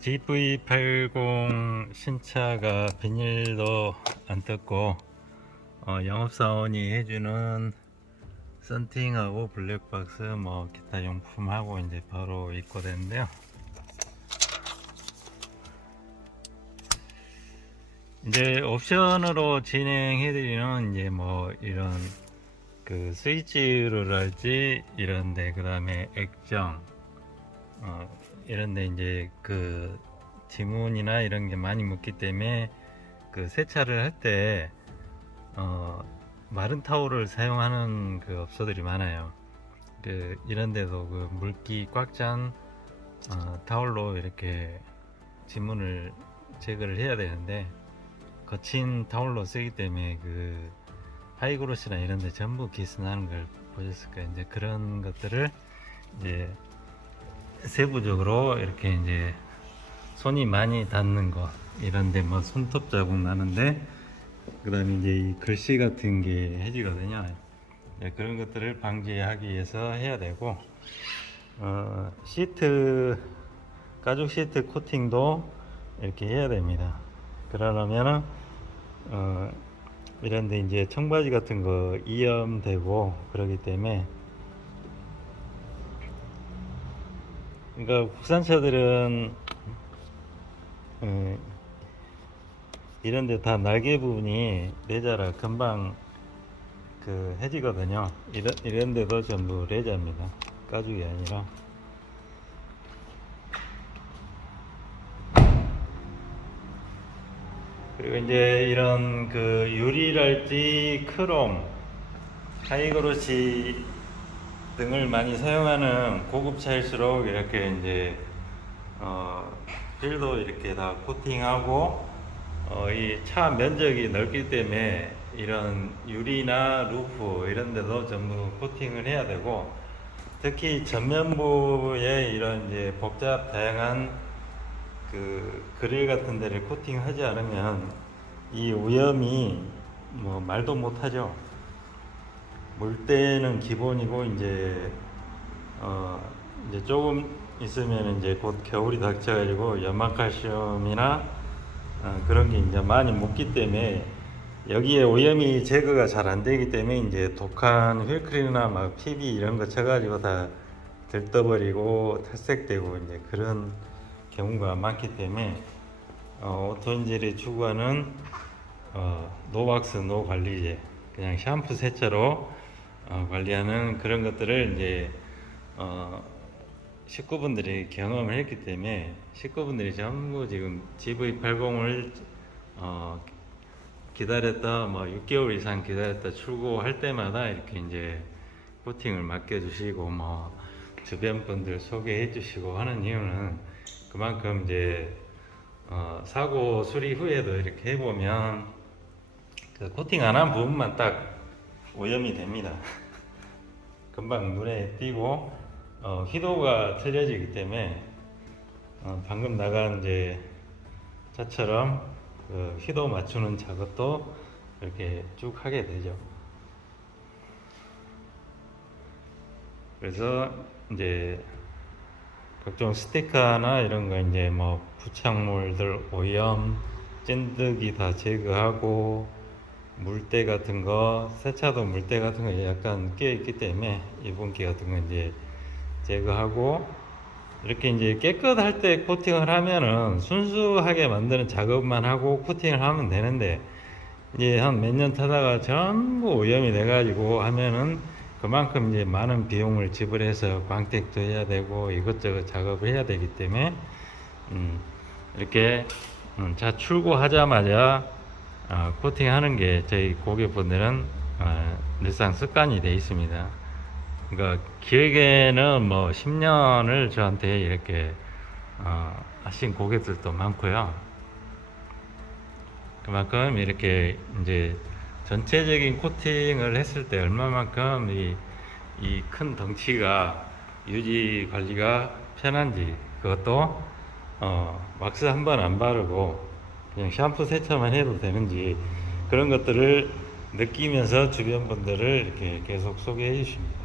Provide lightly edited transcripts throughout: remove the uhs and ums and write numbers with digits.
GV80 신차가 비닐도 안 뜯고 영업사원이 해주는 썬팅하고 블랙박스 기타 용품하고 이제 바로 입고됐는데요. 이제 옵션으로 진행해드리는 이제 이런 그 스위치로랄지 이런데, 그 다음에 액정 이런데 이제 그 지문이나 이런 게 많이 묻기 때문에 그 세차를 할 때 마른 타올을 사용하는 그 업소들이 많아요. 그 이런데도 그 물기 꽉 찬 타올로 이렇게 지문을 제거를 해야 되는데, 거친 타올로 쓰기 때문에 그 하이그로시나 이런데 전부 기스 나는 걸 보셨을 거예요. 이제 그런 것들을 이제 세부적으로 이렇게 이제 손이 많이 닿는 거, 이런데 손톱 자국 나는데, 그 다음에 이제 이 글씨 같은 게 해지거든요. 그런 것들을 방지하기 위해서 해야 되고, 시트, 가죽 시트 코팅도 이렇게 해야 됩니다. 그러려면은 이런데 이제 청바지 같은 거 이염되고 그러기 때문에, 그러니까 국산차들은 이런데 다 날개 부분이 레자라 금방 그 해지거든요. 이런데도 전부 레자입니다. 가죽이 아니라. 그리고 이제 이런 그 유리랄지 크롬, 하이그로시 등을 많이 사용하는 고급차일수록 이렇게 이제 휠도 이렇게 다 코팅하고 이 차 면적이 넓기 때문에 이런 유리나 루프 이런 데도 전부 코팅을 해야 되고, 특히 전면부에 이런 이제 복잡 다양한 그 그릴 같은 데를 코팅하지 않으면 이 오염이 말도 못하죠. 물때는 기본이고, 이제 이제 조금 있으면 이제 곧 겨울이 닥쳐가지고 염화칼슘이나 그런 게 이제 많이 묻기 때문에 여기에 오염이 제거가 잘 안 되기 때문에 이제 독한 휠크리나 PB 이런 거 쳐가지고 다 들떠버리고 탈색되고 이제 그런 경우가 많기 때문에 오토인젤이 추구하는 노왁스 노관리제, 그냥 샴푸 세차로 관리하는 그런 것들을 이제 식구분들이 경험을 했기 때문에, 식구분들이 전부 지금 GV80을 기다렸다 6개월 이상 기다렸다 출고할 때마다 이렇게 이제 코팅을 맡겨주시고 주변 분들 소개해 주시고 하는 이유는, 그만큼 이제 사고 수리 후에도 이렇게 해보면 그 코팅 안 한 부분만 딱 오염이 됩니다. 금방 눈에 띄고 휘도가 틀려지기 때문에 방금 나간 이제 차처럼 그 휘도 맞추는 작업도 이렇게 쭉 하게 되죠. 그래서 이제 각종 스티커나 이런 거 이제 부착물들 오염, 찐득이 다 제거하고, 물때 같은 거, 세차도 물때 같은 거 약간 끼어 있기 때문에 유분기 같은 거 이제 제거하고, 이렇게 이제 깨끗할 때 코팅을 하면은 순수하게 만드는 작업만 하고 코팅을 하면 되는데, 이제 한 몇 년 타다가 전부 오염이 돼 가지고 하면은 그만큼 이제 많은 비용을 지불해서 광택도 해야 되고 이것저것 작업을 해야 되기 때문에 이렇게 차 출고하자마자 코팅하는 게 저희 고객분들은 늘상 습관이 되어 있습니다. 그러니까 길게는 10년을 저한테 이렇게 하신 고객들도 많고요. 그만큼 이렇게 이제 전체적인 코팅을 했을 때 얼마만큼 이 큰 덩치가 유지 관리가 편한지, 그것도 왁스 한 번 안 바르고 그냥 샴푸 세차만 해도 되는지, 그런 것들을 느끼면서 주변 분들을 이렇게 계속 소개해 주십니다.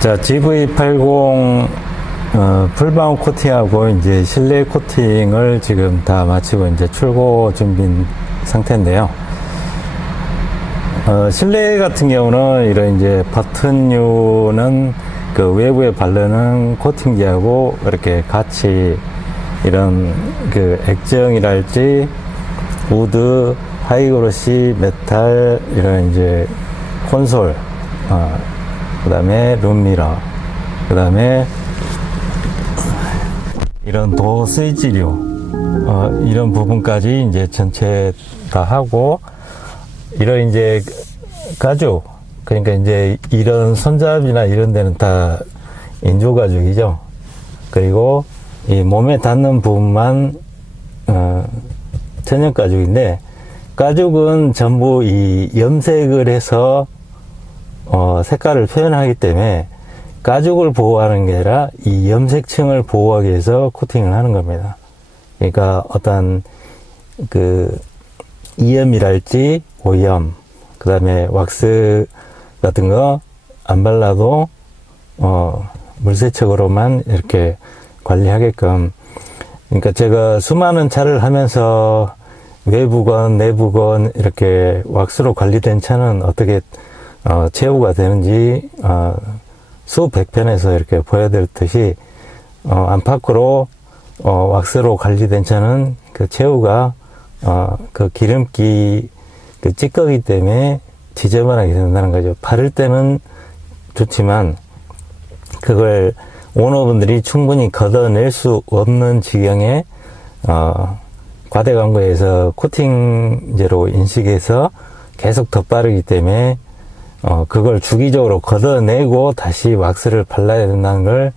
자, GV80 풀바운 코팅하고 이제 실내 코팅을 지금 다 마치고 이제 출고 준비 상태인데요. 실내 같은 경우는 이런 이제 버튼류는 그 외부에 바르는 코팅제하고 이렇게 같이 이런 그 액정이랄지 우드, 하이그로시, 메탈 이런 이제 콘솔, 그 다음에 룸미러, 그 다음에 이런 도 스위치류, 이런 부분까지 이제 전체 다 하고, 이런 이제 가죽, 그러니까 이제 이런 손잡이나 이런 데는 다 인조 가죽이죠. 그리고 이 몸에 닿는 부분만 천연 가죽인데, 가죽은 전부 이 염색을 해서 색깔을 표현하기 때문에 가죽을 보호하는 게 아니라 이 염색층을 보호하기 위해서 코팅을 하는 겁니다. 그러니까 어떤 그 이염이랄지 오염, 그 다음에 왁스 같은 거 안 발라도 물세척으로만 이렇게 관리하게끔. 그러니까 제가 수많은 차를 하면서 외부건 내부건 이렇게 왁스로 관리된 차는 어떻게 제후가 되는지 수백 편에서 이렇게 보여드렸듯이 안팎으로 왁스로 관리된 차는 그 제후가 그 기름기 그 찌꺼기 때문에 지저분하게 된다는 거죠. 바를 때는 좋지만 그걸 오너분들이 충분히 걷어낼 수 없는 지경에 과대 광고에서 코팅제로 인식해서 계속 덧바르기 때문에 그걸 주기적으로 걷어내고 다시 왁스를 발라야 된다는 걸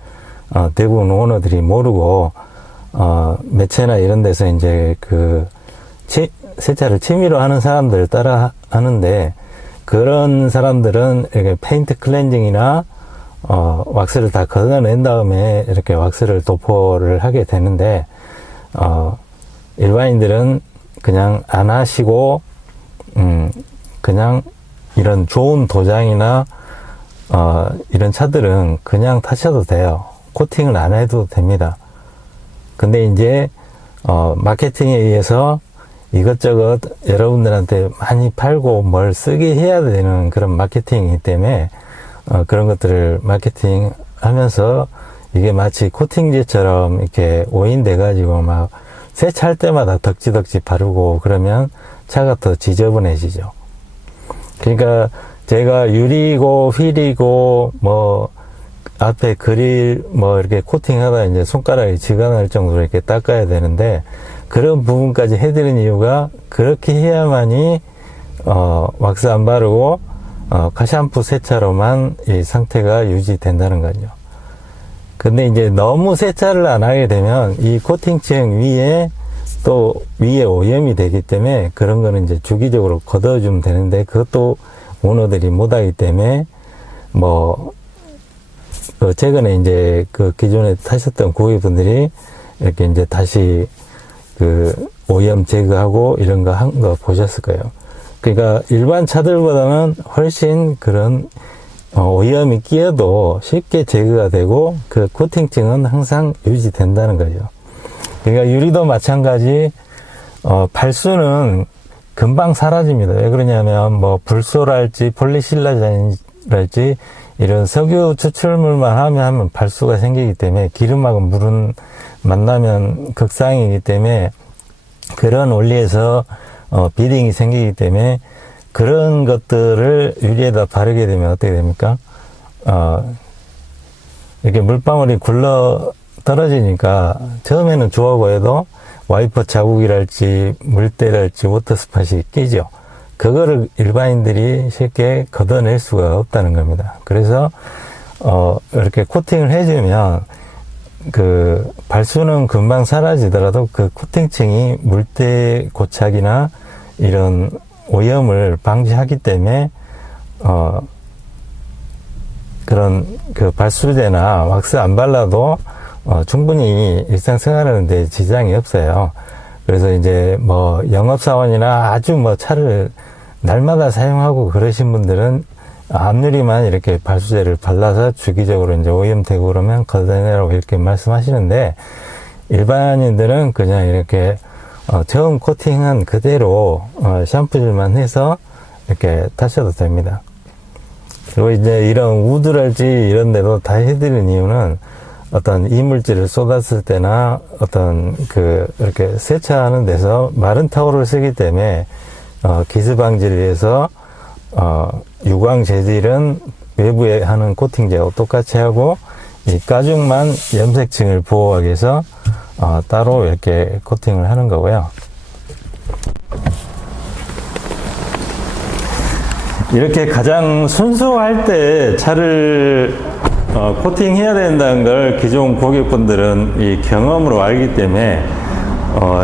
대부분 오너들이 모르고 매체나 이런 데서 이제 그 세차를 취미로 하는 사람들을 따라 하는데, 그런 사람들은 이렇게 페인트 클렌징이나 왁스를 다 걷어낸 다음에 이렇게 왁스를 도포를 하게 되는데, 일반인들은 그냥 안 하시고 그냥 이런 좋은 도장이나 이런 차들은 그냥 타셔도 돼요. 코팅을 안 해도 됩니다. 근데 이제 마케팅에 의해서 이것저것 여러분들한테 많이 팔고 뭘 쓰게 해야 되는 그런 마케팅이기 때문에 그런 것들을 마케팅 하면서 이게 마치 코팅제처럼 이렇게 오인돼 가지고 막 세차할 때마다 덕지덕지 바르고 그러면 차가 더 지저분해지죠. 그러니까 제가 유리고 휠이고 뭐 앞에 그릴 뭐 이렇게 코팅하다 이제 손가락이 쥐가 날 정도로 이렇게 닦아야 되는데, 그런 부분까지 해드린 이유가 그렇게 해야만이 왁스 안 바르고 카샴푸 세차로만 이 상태가 유지된다는 거죠. 근데 이제 너무 세차를 안 하게 되면 이 코팅층 위에 또 위에 오염이 되기 때문에 그런 거는 이제 주기적으로 걷어주면 되는데, 그것도 오너들이 못하기 때문에 뭐 최근에 이제 그 기존에 타셨던 고객분들이 이렇게 이제 다시 그 오염 제거하고 이런 거 한 거 보셨을 거예요. 그러니까 일반 차들보다는 훨씬 그런 오염이 끼어도 쉽게 제거가 되고 그 코팅층은 항상 유지된다는 거죠. 그러니까 유리도 마찬가지, 발수는 금방 사라집니다. 왜 그러냐면 뭐 불소랄지 폴리실라잔이랄지 이런 석유 추출물만 하면 발수가 생기기 때문에, 기름하고 물은 만나면 극상이기 때문에 그런 원리에서 비딩이 생기기 때문에 그런 것들을 유리에다 바르게 되면 어떻게 됩니까? 이렇게 물방울이 굴러 떨어지니까 처음에는 좋아 보여도 와이퍼 자국이랄지 물때랄지 워터스팟이 끼죠. 그거를 일반인들이 쉽게 걷어낼 수가 없다는 겁니다. 그래서 이렇게 코팅을 해주면 그 발수는 금방 사라지더라도 그 코팅층이 물때 고착이나 이런 오염을 방지하기 때문에 그런 그 발수제나 왁스 안 발라도 충분히 일상생활하는데 지장이 없어요. 그래서 이제 뭐 영업사원이나 아주 뭐 차를 날마다 사용하고 그러신 분들은 앞유리만 이렇게 발수제를 발라서 주기적으로 이제 오염되고 그러면 걷어내라고 이렇게 말씀하시는데, 일반인들은 그냥 이렇게 처음 코팅한 그대로 샴푸질만 해서 이렇게 타셔도 됩니다. 그리고 이제 이런 우드랄지 이런 데도 다 해드리는 이유는 어떤 이물질을 쏟았을 때나 어떤 이렇게 세차하는 데서 마른 타월을 쓰기 때문에 기스 방지를 위해서 유광 재질은 외부에 하는 코팅제하고 똑같이 하고, 이 가죽만 염색층을 보호하기 위해서 따로 이렇게 코팅을 하는 거고요. 이렇게 가장 순수할 때 차를 코팅해야 된다는 걸 기존 고객분들은 이 경험으로 알기 때문에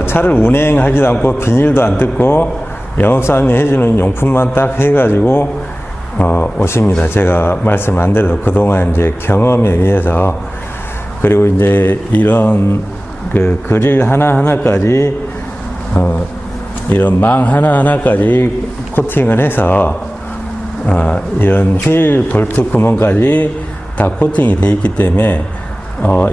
차를 운행하지도 않고 비닐도 안 뜯고 영업사원이 해주는 용품만 딱 해가지고 오십니다. 제가 말씀 안 드려도 그동안 이제 경험에 의해서. 그리고 이제 이런 그릴 하나하나까지 이런 망 하나하나까지 코팅을 해서 이런 휠 볼트 구멍까지 다 코팅이 되어 있기 때문에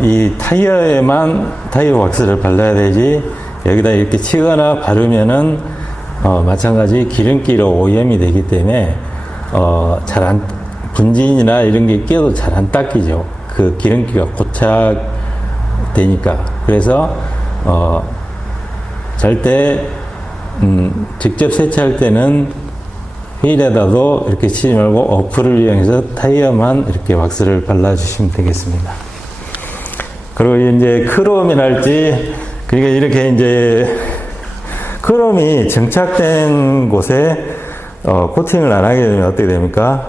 이 타이어에만 타이어 왁스를 발라야 되지, 여기다 이렇게 치거나 바르면은 마찬가지 기름기로 오염이 되기 때문에 잘 안, 분진이나 이런 게 끼어도 잘 안 닦이죠. 그 기름기가 고착되니까. 그래서 절대 직접 세차할 때는 휠에다도 이렇게 치지 말고 어플을 이용해서 타이어만 이렇게 왁스를 발라주시면 되겠습니다. 그리고 이제 크롬이랄지, 그러니까 이렇게 이제 크롬이 정착된 곳에 코팅을 안 하게 되면 어떻게 됩니까?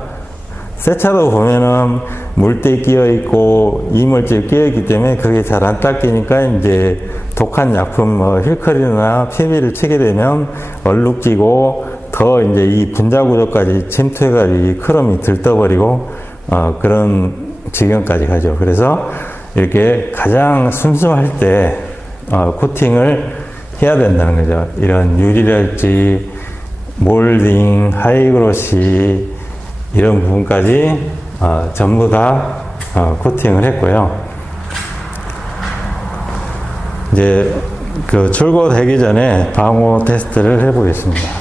세차도 보면은 물때 끼어 있고 이물질 끼어 있기 때문에 그게 잘 안 닦이니까 이제 독한 약품, 힐커리나 PB를 치게 되면 얼룩지고 더 이제 이 분자 구조까지 침투해가지고 이 크롬이 들떠버리고 그런 지경까지 가죠. 그래서 이렇게 가장 순수할 때 코팅을 해야 된다는 거죠. 이런 유리랄지 몰딩, 하이그로시 이런 부분까지 전부 다 코팅을 했고요. 이제 출고되기 전에 방호 테스트를 해보겠습니다.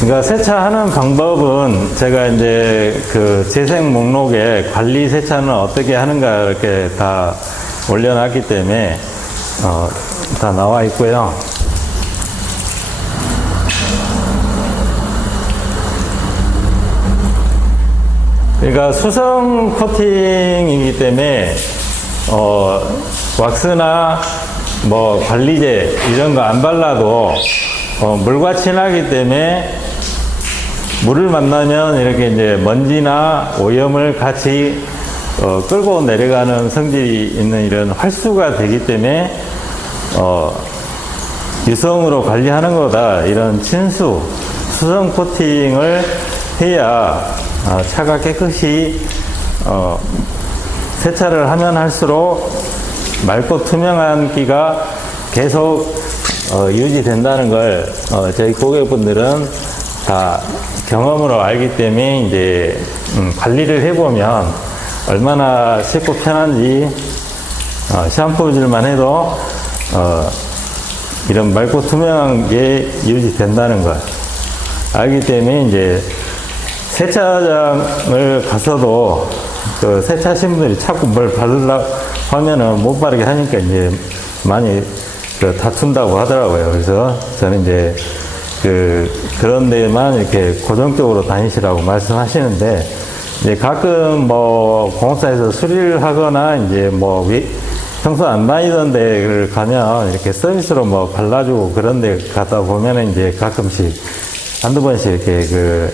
그러니까 세차하는 방법은 제가 이제 재생 목록에 관리 세차는 어떻게 하는가 이렇게 다 올려놨기 때문에 다 나와 있고요. 그러니까 수성 코팅이기 때문에 왁스나 뭐 관리제 이런 거 안 발라도 물과 친하기 때문에 물을 만나면 이렇게 이제 먼지나 오염을 같이 끌고 내려가는 성질이 있는 이런 활수가 되기 때문에 유성으로 관리하는 거다. 이런 친수 수성 코팅을 해야 차가 깨끗이 세차를 하면 할수록 맑고 투명한 기가 계속 유지된다는 걸 저희 고객분들은 다 경험으로 알기 때문에 이제 관리를 해보면 얼마나 쉽고 편한지 샴푸질만 해도 이런 맑고 투명한 게 유지된다는 걸 알기 때문에 이제 세차장을 가서도 세차하신 분들이 자꾸 뭘 바르려고 하면은 못 바르게 하니까 이제 많이 다툰다고 하더라고요. 그래서 저는 이제 그런 데만 이렇게 고정적으로 다니시라고 말씀하시는데, 이제 가끔 뭐 공업사에서 수리를 하거나 이제 뭐 평소 안 다니던 데를 가면 이렇게 서비스로 뭐 발라주고 그런 데 가다 보면은 이제 가끔씩 한두 번씩 이렇게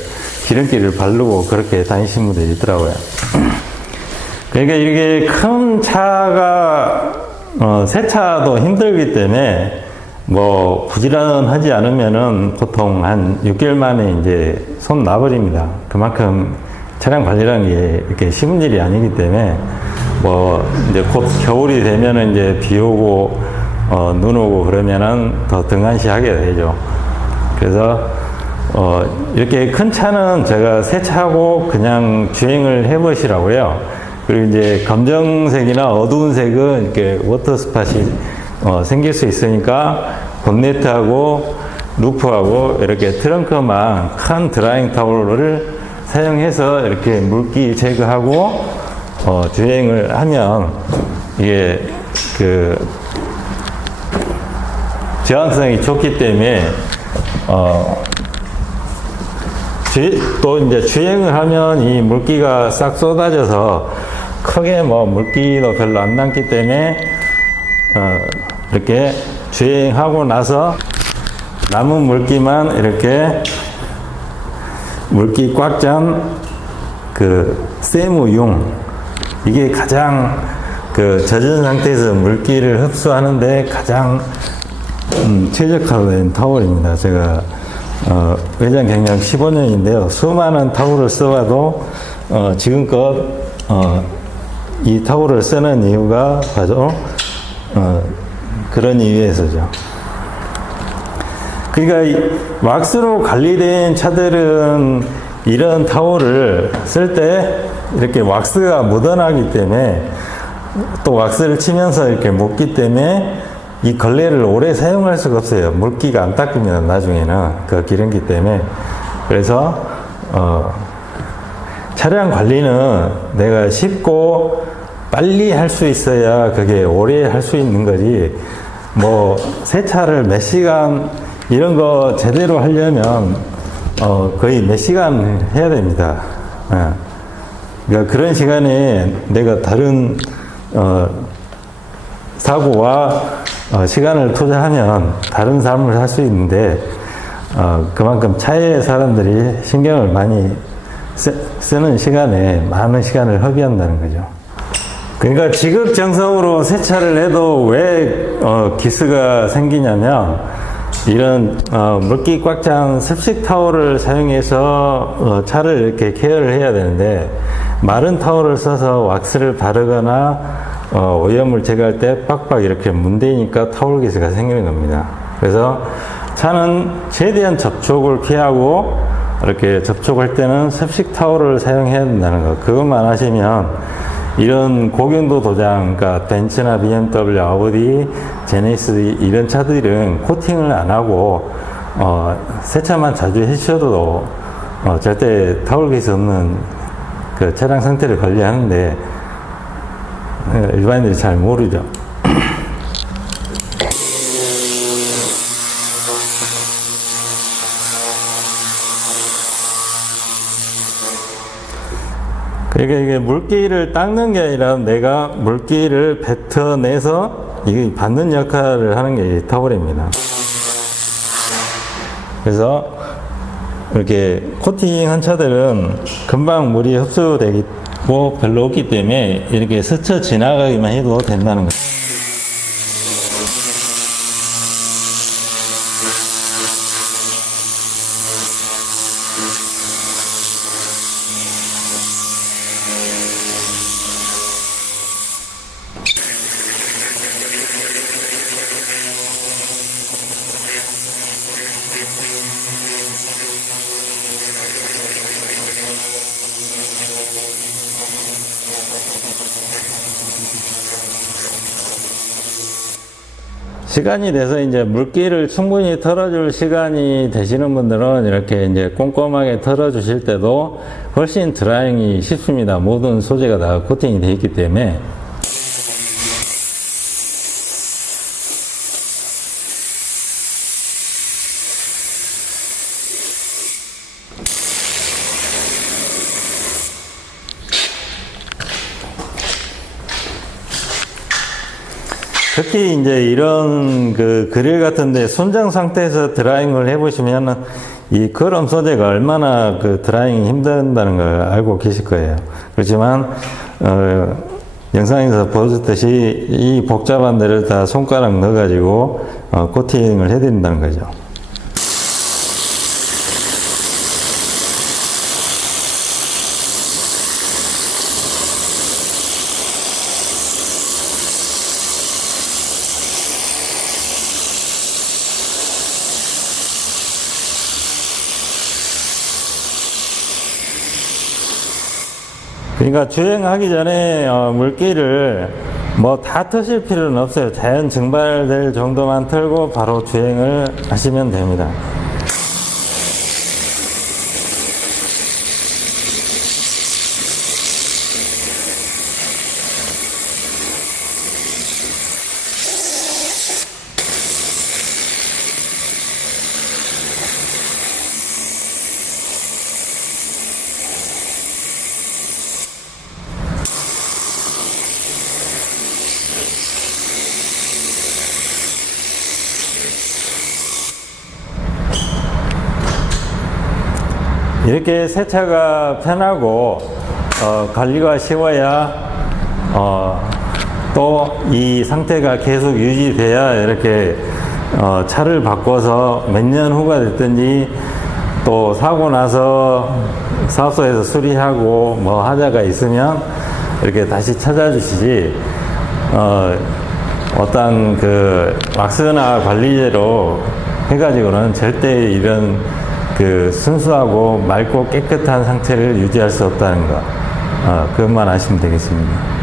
기름기를 바르고 그렇게 다니시는 분들이 있더라고요. 그러니까 이게 큰 차가 세차도 힘들기 때문에 뭐 부지런하지 않으면은 보통 한 6개월 만에 이제 손 놔버립니다. 그만큼 차량 관리라는 게 이렇게 쉬운 일이 아니기 때문에 뭐 이제 곧 겨울이 되면은 이제 비 오고 눈 오고 그러면은 더 등한시하게 되죠. 그래서 이렇게 큰 차는 제가 세차하고 그냥 주행을 해보시라고요. 그리고 이제 검정색이나 어두운 색은 이렇게 워터 스팟이 생길 수 있으니까 본네트하고 루프하고 이렇게 트렁크만 큰 드라잉 타올을 사용해서 이렇게 물기 제거하고 주행을 하면 이게 그 저항성이 좋기 때문에 또 이제 주행을 하면 이 물기가 싹 쏟아져서 크게 뭐 물기도 별로 안 남기 때문에 이렇게 주행하고 나서 남은 물기만 이렇게 물기 꽉 찬 그 세무융, 이게 가장 그 젖은 상태에서 물기를 흡수하는데 가장 최적화된 타월입니다. 제가 외장 경력 15년인데요. 수많은 타월을 써봐도 지금껏 이 타월을 쓰는 이유가 바로 그런 이유에서죠. 그러니까 이 왁스로 관리된 차들은 이런 타월을 쓸 때 이렇게 왁스가 묻어나기 때문에 또 왁스를 치면서 이렇게 묻기 때문에 이 걸레를 오래 사용할 수가 없어요. 물기가 안 닦입니다. 나중에는 그 기름기 때문에. 그래서 차량 관리는 내가 쉽고 빨리 할 수 있어야 그게 오래 할 수 있는 거지. 뭐 세차를 몇 시간 이런 거 제대로 하려면 거의 몇 시간 해야 됩니다. 그러니까 그런 시간에 내가 다른 사고와 시간을 투자하면 다른 삶을 살 수 있는데 그만큼 차에 사람들이 신경을 많이 쓰는 시간에 많은 시간을 허비한다는 거죠. 그러니까 지극정성으로 세차를 해도 왜 기스가 생기냐면 이런 물기 꽉 찬 습식 타월을 사용해서 차를 이렇게 케어를 해야 되는데 마른 타월을 써서 왁스를 바르거나 오염을 제거할 때 빡빡 이렇게 문대니까 타월 기스가 생기는 겁니다. 그래서 차는 최대한 접촉을 피하고 이렇게 접촉할 때는 습식 타월을 사용해야 된다는 거. 그것만 하시면 이런 고경도 도장, 그러니까 벤츠나 BMW, 아우디, 제네시스 이런 차들은 코팅을 안 하고 세차만 자주 해주셔도 절대 타월 기스 없는 그 차량 상태를 관리하는데 일반인들이 잘 모르죠. 그러니까 이게 물기를 닦는 게 아니라 내가 물기를 뱉어내서 이게 받는 역할을 하는 게 타월입니다. 그래서 이렇게 코팅한 차들은 금방 물이 흡수되고 별로 없기 때문에 이렇게 스쳐 지나가기만 해도 된다는 거죠. 시간이 돼서 이제 물기를 충분히 털어줄 시간이 되시는 분들은 이렇게 이제 꼼꼼하게 털어주실 때도 훨씬 드라잉이 쉽습니다. 모든 소재가 다 코팅이 되어 있기 때문에. 특히 이제 이런 그 그릴 같은데 손장 상태에서 드라잉을 해보시면은 이 크롬 소재가 얼마나 그 드라잉이 힘든다는 걸 알고 계실 거예요. 그렇지만 영상에서 보셨듯이 이 복잡한 데를 다 손가락 넣어가지고 코팅을 해드린다는 거죠. 그러니까 주행하기 전에 물기를 뭐 다 트실 필요는 없어요. 자연 증발될 정도만 털고 바로 주행을 하시면 됩니다. 이렇게 세차가 편하고 관리가 쉬워야 또 이 상태가 계속 유지돼야 이렇게 차를 바꿔서 몇 년 후가 됐든지 또 사고 나서 사업소에서 수리하고 뭐 하자가 있으면 이렇게 다시 찾아주시지 어떤 그 왁스나 관리제로 해가지고는 절대 이런 그 순수하고 맑고 깨끗한 상태를 유지할 수 없다는 거, 그것만 아시면 되겠습니다.